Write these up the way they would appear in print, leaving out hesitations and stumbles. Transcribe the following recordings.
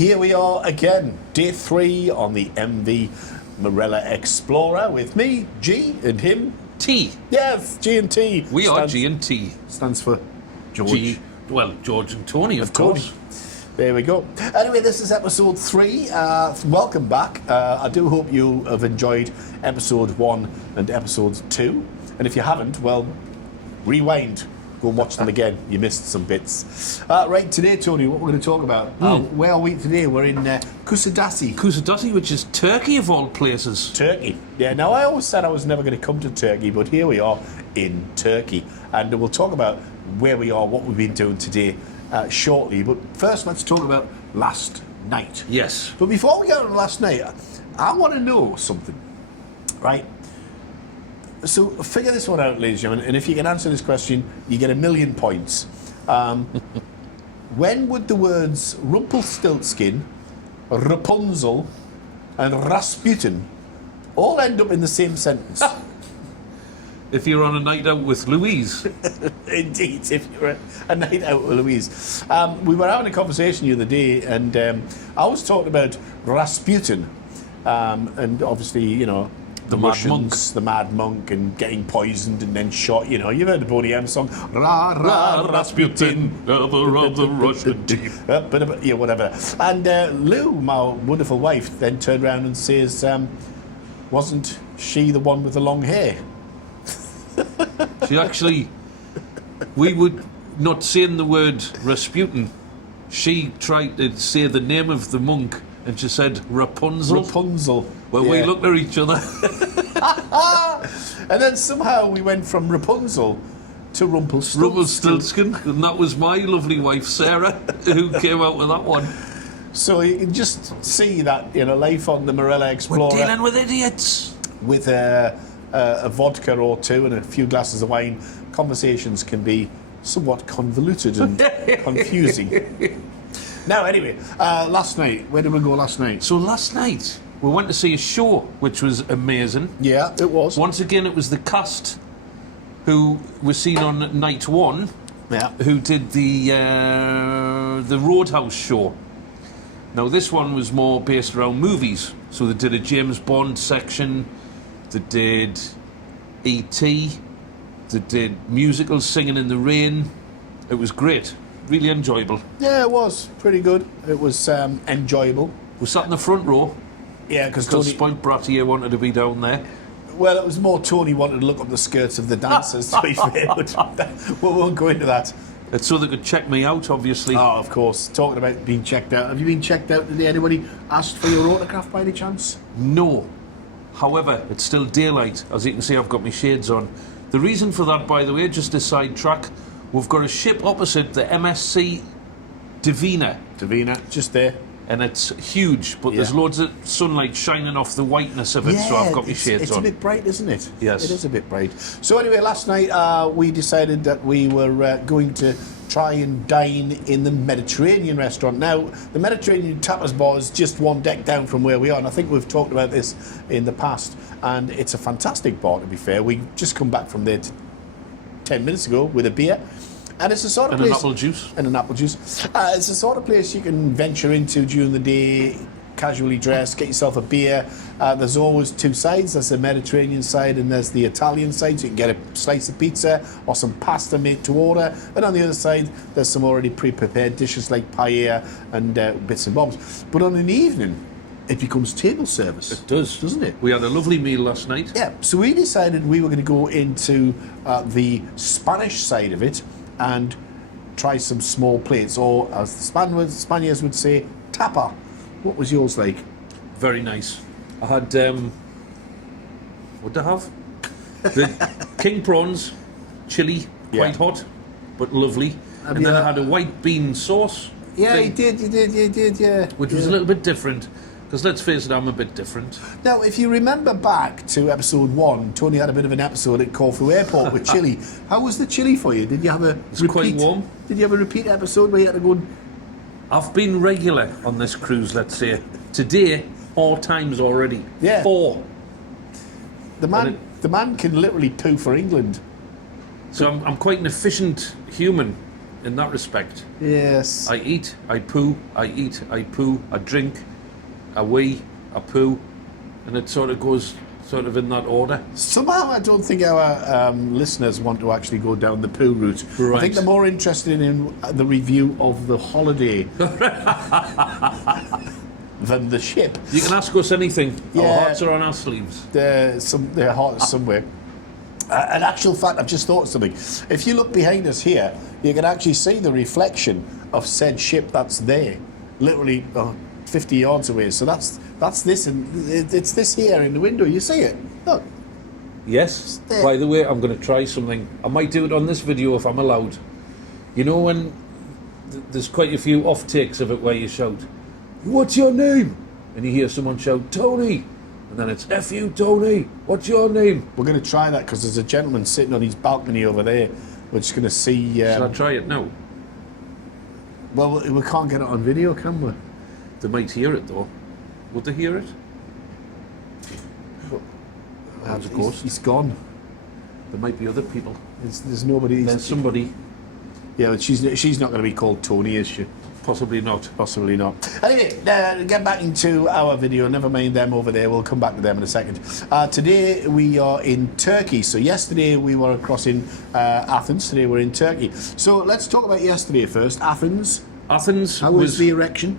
here we are again, day 3 on the MV Marella Explorer with me, G, and him, T. Yes, G and T. We are G and T. Stands for George. George and Tony, of course. There we go. Anyway, this is episode 3. Welcome back. I do hope you have enjoyed episode 1 and episode 2. And if you haven't, well, rewind. Go watch them again. You missed some bits. Right, today, Tony, what we're going to talk about. Where are we today? We're in Kusidasi. Kusidasi, which is Turkey of all places. Turkey. Yeah, now I always said I was never going to come to Turkey, but here we are in Turkey. And we'll talk about where we are, what we've been doing today shortly. But first, let's talk about last night. Yes. But before we go to last night, I want to know something, right? So figure this one out, ladies and gentlemen, and if you can answer this question, you get 1,000,000 points. When would the words Rumpelstiltskin, Rapunzel, and Rasputin all end up in the same sentence? If you're on a night out with Louise. Indeed, if you're a night out with Louise. We were having a conversation the other day, and I was talking about Rasputin, and obviously, you know, the Russians, the mad monk, and getting poisoned and then shot. You know, you've heard the Boney M song, Ra Ra Rasputin, lover of the Russian deep. Yeah, whatever. And Lou, my wonderful wife, then turned around and says, wasn't she the one with the long hair? She actually, we would not saying the word Rasputin. She tried to say the name of the monk, and she said Rapunzel. Rapunzel. Well, we looked at each other. And then somehow we went from Rapunzel to Rumpelstiltskin, and that was my lovely wife Sarah who came out with that one. So you can just see that, you know, life on the Marella Explorer. We're dealing with idiots. With a vodka or two and a few glasses of wine, conversations can be somewhat convoluted and confusing. Now, anyway, last night, where did we go last night? So last night, we went to see a show, which was amazing. Yeah, it was. Once again, it was the cast who was seen on night 1, who did the Roadhouse show. Now, this one was more based around movies. So they did a James Bond section, they did E.T., they did musicals, Singing in the Rain. It was great. Really enjoyable. Yeah, it was pretty good. It was enjoyable. We sat in the front row. Yeah, because spoiled brat here wanted to be down there. Well, it was more Tony wanted to look up the skirts of the dancers, to be fair, but we won't go into that. It's so they could check me out, obviously. Oh, of course. Talking about being checked out. Have you been checked out today? Anybody asked for your autograph by any chance? No. However, it's still daylight. As you can see, I've got my shades on. The reason for that, by the way, just a sidetrack, we've got a ship opposite the MSC Divina. Divina, just there. And it's huge, but there's loads of sunlight shining off the whiteness of it, so I've got my shades on. It's a bit bright, isn't it? Yes. It is a bit bright. So anyway, last night we decided that we were going to try and dine in the Mediterranean restaurant. Now, the Mediterranean Tapas Bar is just one deck down from where we are, and I think we've talked about this in the past, and it's a fantastic bar, to be fair. We just come back from there 10 minutes ago with a beer. And it's the sort of place... And an apple juice. And an apple juice. It's the sort of place you can venture into during the day, casually dressed, get yourself a beer. There's always 2 sides. There's the Mediterranean side and there's the Italian side. So you can get a slice of pizza or some pasta made to order. And on the other side, there's some already pre-prepared dishes like paella and bits and bobs. But on an evening, it becomes table service. It does. Doesn't it? We had a lovely meal last night. Yeah. So we decided we were going to go into the Spanish side of it and try some small plates, or as the Spaniards would say, tapa. What was yours like? Very nice. I had, what did I have? The king prawns, chili, quite hot, but lovely. And then I had a white bean sauce. Yeah, thing, you did, yeah. Which was a little bit different. Because let's face it, I'm a bit different. Now, if you remember back to episode 1, Tony had a bit of an episode at Corfu Airport with chili. How was the chili for you? Did you have a repeat? Quite warm. Did you have a repeat episode where you had to go and... I've been regular on this cruise, let's say. Today, 4 times already. Yeah. 4. The man can literally poo for England. So I'm quite an efficient human. in that respect. Yes. I eat, I poo, I eat, I poo, I drink, I wee, I poo, and it sort of goes sort of in that order. Somehow I don't think our listeners want to actually go down the poo route. Right. I think they're more interested in the review of the holiday than the ship. You can ask us anything. Yeah. Our hearts are on our sleeves. Their heart is somewhere. In actual fact, I've just thought of something. If you look behind us here, you can actually see the reflection of said ship that's there, literally 50 yards away. So that's this, and it's this here in the window. You see it? Look. Yes. There. By the way, I'm going to try something. I might do it on this video if I'm allowed. You know when there's quite a few off takes of it where you shout, "What's your name?" and you hear someone shout, "Tony." And then it's, "F you, Tony, what's your name?" We're going to try that because there's a gentleman sitting on his balcony over there. We're just going to see. Shall I try it now? Well, we can't get it on video, can we? They might hear it though. Would they hear it? Of course. He's gone. There might be other people. There's nobody. There's somebody. Yeah, but she's not going to be called Tony, is she? Possibly not. Possibly not. Anyway, get back into our video. Never mind them over there. We'll come back to them in a second. Today we are in Turkey. So yesterday we were across in Athens. Today we're in Turkey. So let's talk about yesterday first. Athens. Athens. How was the erection?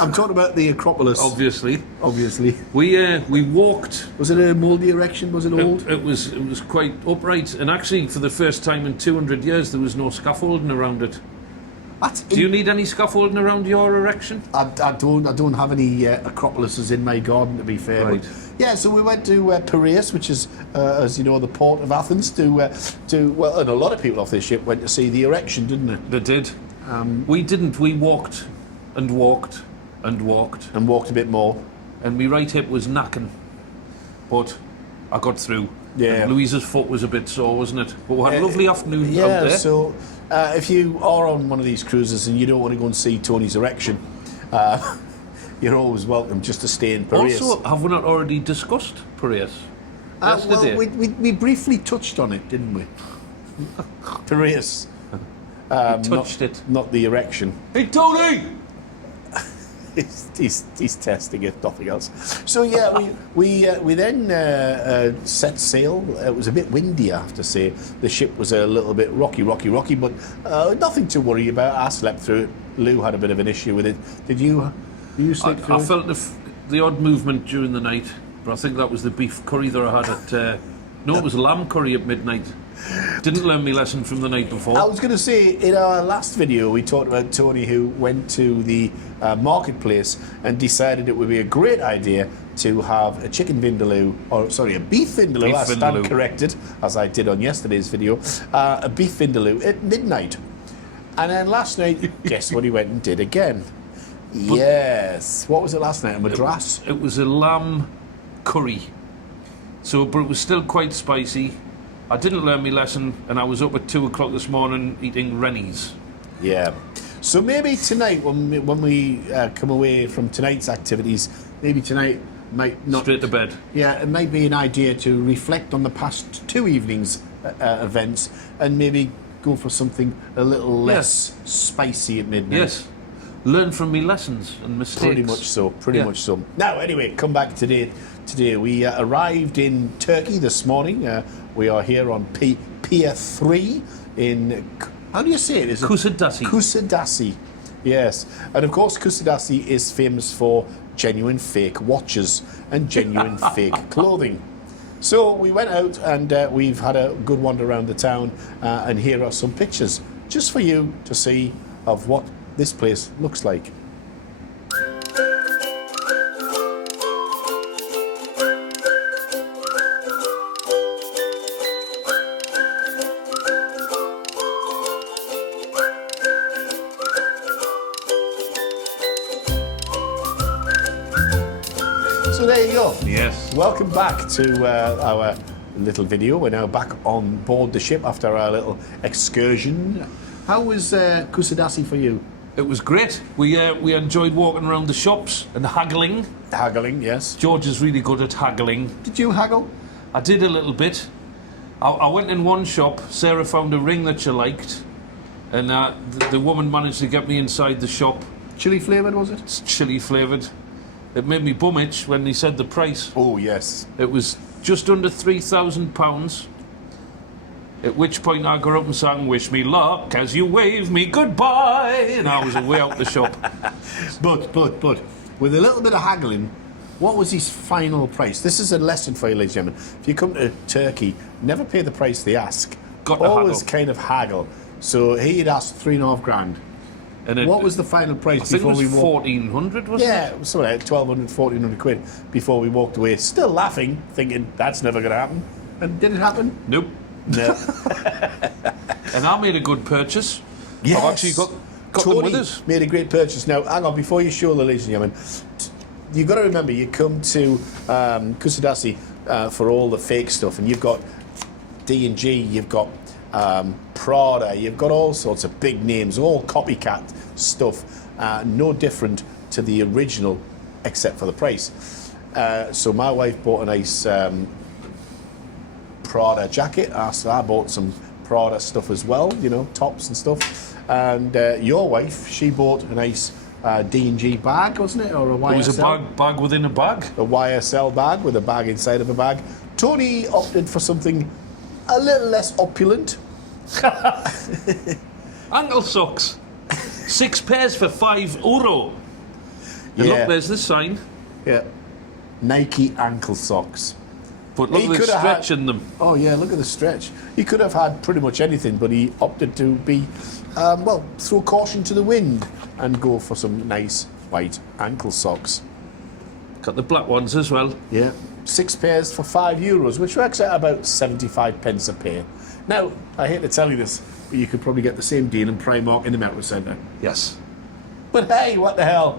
I'm talking about the Acropolis. Obviously. We walked. Was it a mouldy erection? Was it old? It was quite upright, and actually for the first time in 200 years there was no scaffolding around it. Do you need any scaffolding around your erection? I don't have any Acropolises in my garden, to be fair. Right. But, yeah, so we went to Piraeus, which is, as you know, the port of Athens. Well, and a lot of people off this ship went to see the erection, didn't they? They did. We didn't. We walked and walked and walked and walked a bit more. And my right hip was knacking, but I got through. Yeah. And Louisa's foot was a bit sore, wasn't it? But we had a lovely afternoon out there. Yeah. So if you are on one of these cruises and you don't want to go and see Tony's erection, you're always welcome just to stay in Piraeus. Also, have we not already discussed Piraeus yesterday? Well, we briefly touched on it, didn't we? Piraeus. Touched it. Not the erection. Hey, Tony! He's testing it, nothing else. So yeah, we then set sail. It was a bit windy, I have to say. The ship was a little bit rocky, but nothing to worry about. I slept through it. Lou had a bit of an issue with it. Did you sleep through it? I felt the odd movement during the night, but I think that was the beef curry that I had at... no, it was lamb curry at midnight. Didn't learn my lesson from the night before. I was going to say, in our last video, we talked about Tony who went to the marketplace and decided it would be a great idea to have a chicken vindaloo, or sorry, a beef vindaloo, I stand corrected, as I did on yesterday's video, a beef vindaloo at midnight. And then last night, guess what he went and did again? Yes. What was it last night? A madras? It was a lamb curry. So, but it was still quite spicy. I didn't learn my lesson, and I was up at 2 o'clock this morning eating Rennies. Yeah. So maybe tonight, when we come away from tonight's activities, maybe tonight might not... Straight to bed. Yeah, it might be an idea to reflect on the past 2 evenings' events and maybe go for something a little less spicy at midnight. Yes. Learn from me lessons and mistakes. Pretty much so. Now, anyway, come back today. Today we arrived in Turkey this morning. We are here on Pier 3 in... How do you say it? Is it Kusidasi. Kusidasi, yes. And of course, Kusidasi is famous for genuine fake watches and genuine fake clothing. So we went out and we've had a good wander around the town, and here are some pictures just for you to see of what this place looks like. So there you go. Yes. Welcome back to our little video. We're now back on board the ship after our little excursion. How was Kusidasi for you? It was great. We enjoyed walking around the shops and haggling. Haggling, yes. George is really good at haggling. Did you haggle? I did a little bit. I went in one shop. Sarah found a ring that she liked, And the woman managed to get me inside the shop. Chili flavoured, was it? It's chili flavoured. It made me bum itch when he said the price. Oh, yes. It was just under £3,000. At which point I got up and sang "Wish Me Luck as you wave me goodbye," and I was away out the shop. But, with a little bit of haggling, what was his final price? This is a lesson for you, ladies and gentlemen. If you come to Turkey, never pay the price they ask. Got to Always haggle. kind of haggle. So he'd asked 3.5 grand. And What was the final price I think before it we was walked? 1,400, wasn't Yeah, it? it was something like 1,200, 1,400 quid before we walked away. Still laughing, thinking that's never going to happen. And did it happen? Nope. No. And I made a good purchase. Yes. I've actually got Tony them with us. made a great purchase. Now, hang on, before you show the ladies and gentlemen, you've got to remember, you come to Kusidasi for all the fake stuff, and you've got D&G, you've got Prada, you've got all sorts of big names, all copycat stuff, no different to the original, except for the price. So my wife bought a nice Prada jacket. So I bought some Prada stuff as well, you know, tops and stuff. And your wife, she bought a nice D&G bag, wasn't it? Or a YSL? It was a bag within a bag. A YSL bag with a bag inside of a bag. Tony opted for something a little less opulent. Ankle socks. 6 pairs for €5. And Yeah. look, there's the sign. Yeah. Nike ankle socks. But look He at the could have stretch had- in them. Oh yeah, look at the stretch. He could have had pretty much anything, but he opted to be, well, throw caution to the wind and go for some nice white ankle socks. Got the black ones as well. Yeah. 6 pairs for €5, which works out about 75 pence a pair. Now, I hate to tell you this, but you could probably get the same deal in Primark in the Metro Centre. Yes. But hey, what the hell?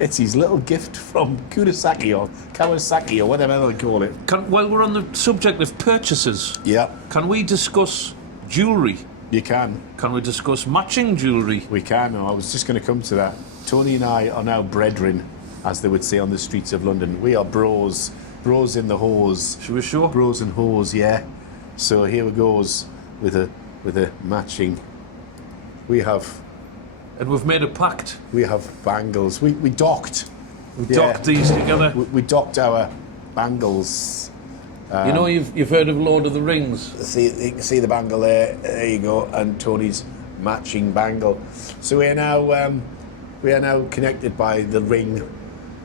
It's his little gift from Kawasaki or whatever they call it. While we're on the subject of purchases, Yeah, can we discuss jewellery? you can. Can we discuss matching jewellery? We can. I was just going to come to that. Tony and I are now brethren, as they would say on the streets of London. We are bros. Bros in the hose. Should we show? Bros and hose, yeah. So here we goes with a matching. We have And we've made a pact. bangles. We docked. We docked these together. We docked our bangles. You know, you've heard of Lord of the Rings. See, you can see the bangle there. There you go, and Tony's matching bangle. So we are now connected by the ring.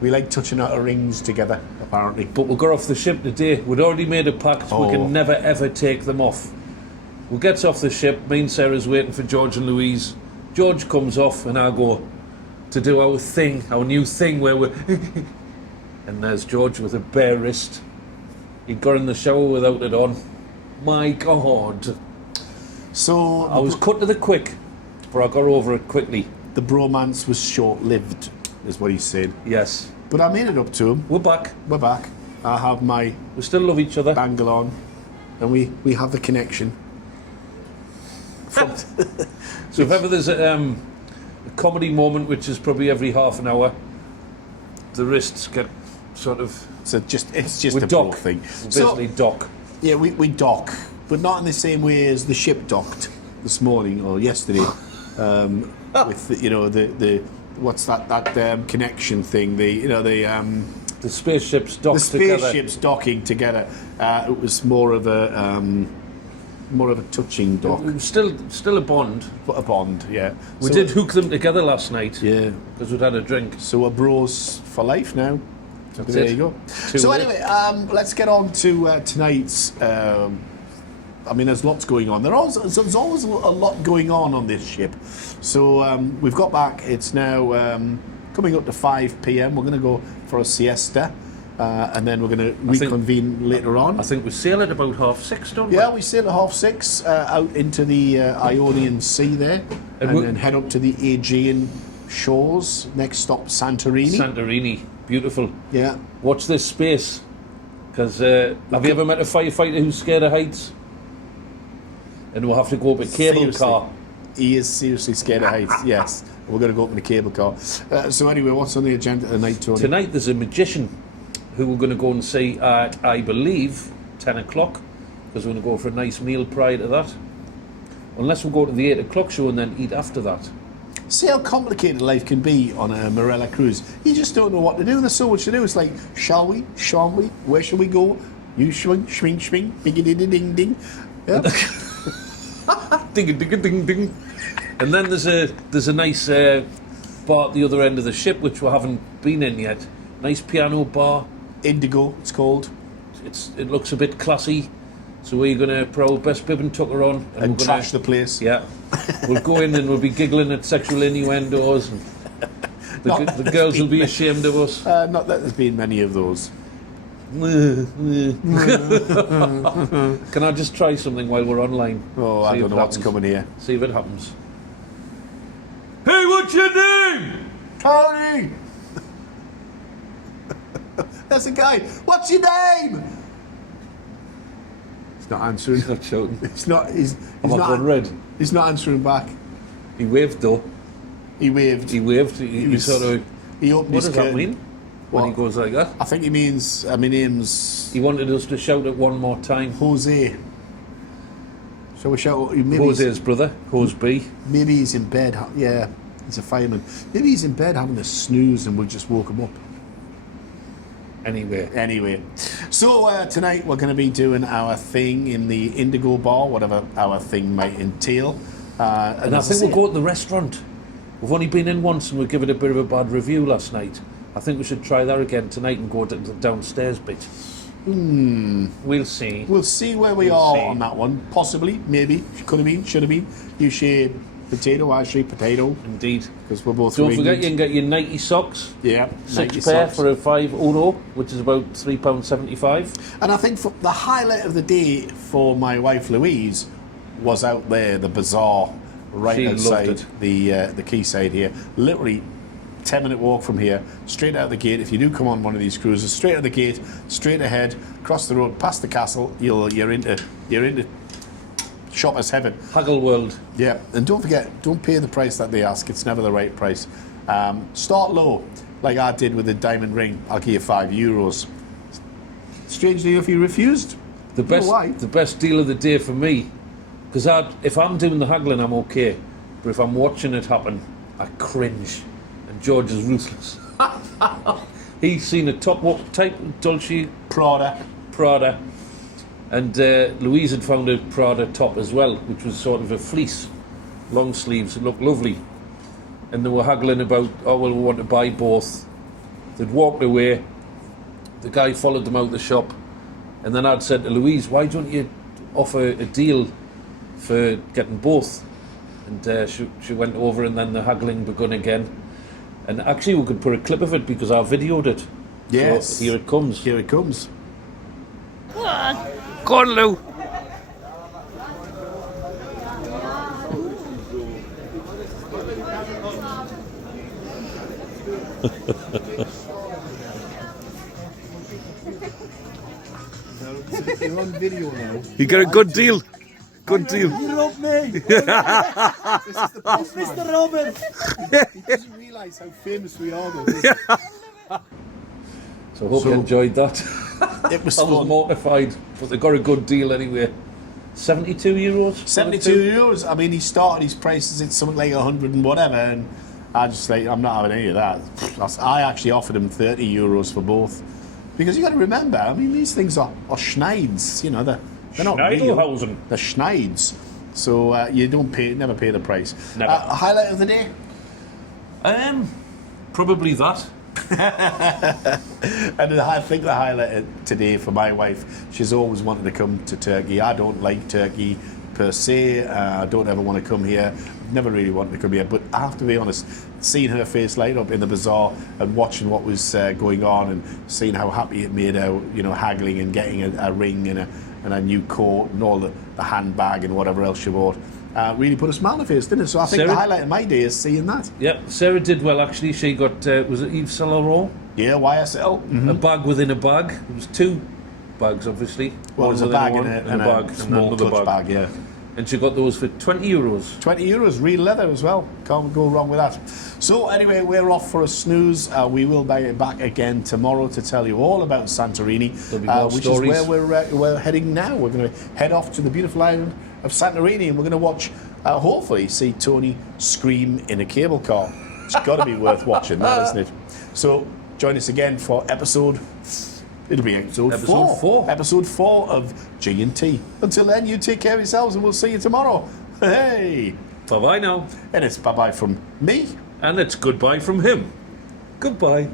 We like touching our rings together, apparently. But we got off the ship today. We'd already made a pact. Oh. We can never ever take them off. We get off the ship. Me and Sarah's waiting for George and Louise. George comes off, and I go to do our thing, our new thing, where we're. And there's George with a bare wrist. He got in the shower without it on. My God. So I was cut to the quick, but I got over it quickly. the bromance was short-lived, is what he said. Yes. But I made it up to him. We're back. We're back. I have my We still love each other. bangle on, and we have the connection. So if ever there's a comedy moment, which is probably every half an hour, the wrists get sort of... So it's just We a bro dock. thing. Basically dock. Yeah, we dock, but not in the same way as the ship docked this morning or yesterday. With the what's that connection thing? The spaceships dock The together. spaceships docking together. It was more of a touching dock, It was still a bond. but a bond. Yeah, We So- did hook them together last night. Yeah. Because we'd had a drink. So we're bros for life now. That's there it. you go. Too So late. anyway, let's get on to tonight's. I mean, there's lots going on. There's always a lot going on this ship. So we've got back. It's now coming up to 5 p.m. We're going to go for a siesta, and then we're going to reconvene later on. I think we sail at about 6:30, don't we? Yeah, we sail at 6:30 out into the Ionian Sea there, and then head up to the Aegean shores. Next stop, Santorini. Santorini. Beautiful. Yeah. Watch this space. Because have you ever met a firefighter who's scared of heights? And we'll have to go up a cable Seriously. car. He is seriously scared of heights, yes. We're going to go up in a cable car. So anyway, what's on the agenda tonight, Tony? Tonight there's a magician who we're going to go and see at, I believe, 10 o'clock. Because we're going to go for a nice meal prior to that. unless we go to the 8 o'clock show and then eat after that. See how complicated life can be on a Marella cruise. You just don't know what to do. There's so much to do. It's like, shall we? Shall we? Where shall we go? You swing, swing, swing, biggy ding ding ding. Yeah. Ding ding ding ding. And then there's a nice bar at the other end of the ship which we haven't been in yet. Nice piano bar. Indigo, it's called. It looks a bit classy. So we're going to put our best bib and tucker on. And trash the place. Yeah. We'll go in and we'll be giggling at sexual innuendos. And the girls will be ashamed of us. Not that there's been many of those. Can I just try something while we're online? Oh, I don't know what's coming here. See if it happens. Hey, what's your name? Tony! That's a guy. What's your name? He's not answering. He's not shouting. He's not. He's I've not. got red. He's not answering back. He waved though. He waved. He waved. He sort of. He opened What his does that curtain. mean? When he goes like that? I think he means. My name's He wanted us to shout it one more time. Jose. Shall we shout? Maybe Jose's brother, Jose B. Maybe he's in bed. Yeah, he's a fireman. Maybe he's in bed having a snooze, and we'll just woke him up. Anyway, so tonight we're going to be doing our thing in the Indigo bar, whatever our thing might entail. And I think we'll go to the restaurant. We've only been in once and we gave it a bit of a bad review last night. I think we should try that again tonight and go to the downstairs bit. We'll see. We'll see where we are on that one. Possibly, maybe, could have been, should have been. You share potato, I share potato. Indeed. Because we're both. Don't forget you can get your Nike socks. Yeah, 6 pair for a €5, which is about £3.75. And I think for the highlight of the day for my wife Louise was out there, the bazaar, right She outside loved the quayside here. Literally 10-minute walk from here, straight out the gate. If you do come on one of these cruises, straight out the gate, straight ahead, across the road, past the castle, you're into shopper's heaven. Haggle world. Yeah, and don't forget, don't pay the price that they ask. It's never the right price. Start low, like I did with the diamond ring. I'll give you €5. Strangely, if you refused, The best deal of the day for me, because if I'm doing the haggling, I'm okay, but if I'm watching it happen, I cringe. And George is ruthless. He's seen a top what type Dolce Prada, and Louise had found a Prada top as well, which was sort of a fleece, long sleeves. It looked lovely, and they were haggling about, oh well, we want to buy both. They'd walked away. The guy followed them out the shop, and then I'd said to Louise, why don't you offer a deal for getting both? And she went over, and then the haggling begun again. And actually we could put a clip of it because I videoed it. Yes. So here it comes. Here it comes. Go on, Lou. You're on video now. You get a good deal. Good deal. You love me. This is the postman. Mr. Robin. He doesn't realise how famous we are, though. So I hope you enjoyed that. It was I was fun. mortified, but they got a good deal anyway. €72? €72. I mean, he started his prices at something like 100 and whatever, and I just like, I'm not having any of that. I actually offered him €30 for both, because you got to remember, I mean, these things are schneids, you know, they're not real. Schneidelhausen. They're schneids, so you never pay the price. Never. Highlight of the day. Probably that. And I think the highlight today for my wife, she's always wanted to come to Turkey. I don't like Turkey per se. I don't ever want to come here. Never really wanted to come here. But I have to be honest, seeing her face light up in the bazaar and watching what was going on and seeing how happy it made her, you know, haggling and getting a ring and a new coat and all the handbag and whatever else she bought. Really put a smile on her face, didn't it? So I think Sarah? the highlight of my day is seeing that. Yeah, Sarah did well actually. She got, was it Yves Saint Laurent? Yeah, YSL. Mm-hmm. A bag within a bag. It was 2 bags, obviously. Well, One there's a within bag one and a bag, and small another clutch bag, yeah. And she got those for €20. 20 euros, real leather as well. Can't go wrong with that. So anyway, we're off for a snooze. We will be back again tomorrow to tell you all about Santorini, which stories. is where we're heading now. We're going to head off to the beautiful island of Santorini, and we're going to watch, hopefully, see Tony scream in a cable car. It's got to be worth watching, that, isn't it? So join us again for episode 4. Episode 4 of G&T. Until then, you take care of yourselves and we'll see you tomorrow. Hey! Bye-bye now. And it's bye-bye from me. And it's goodbye from him. Goodbye.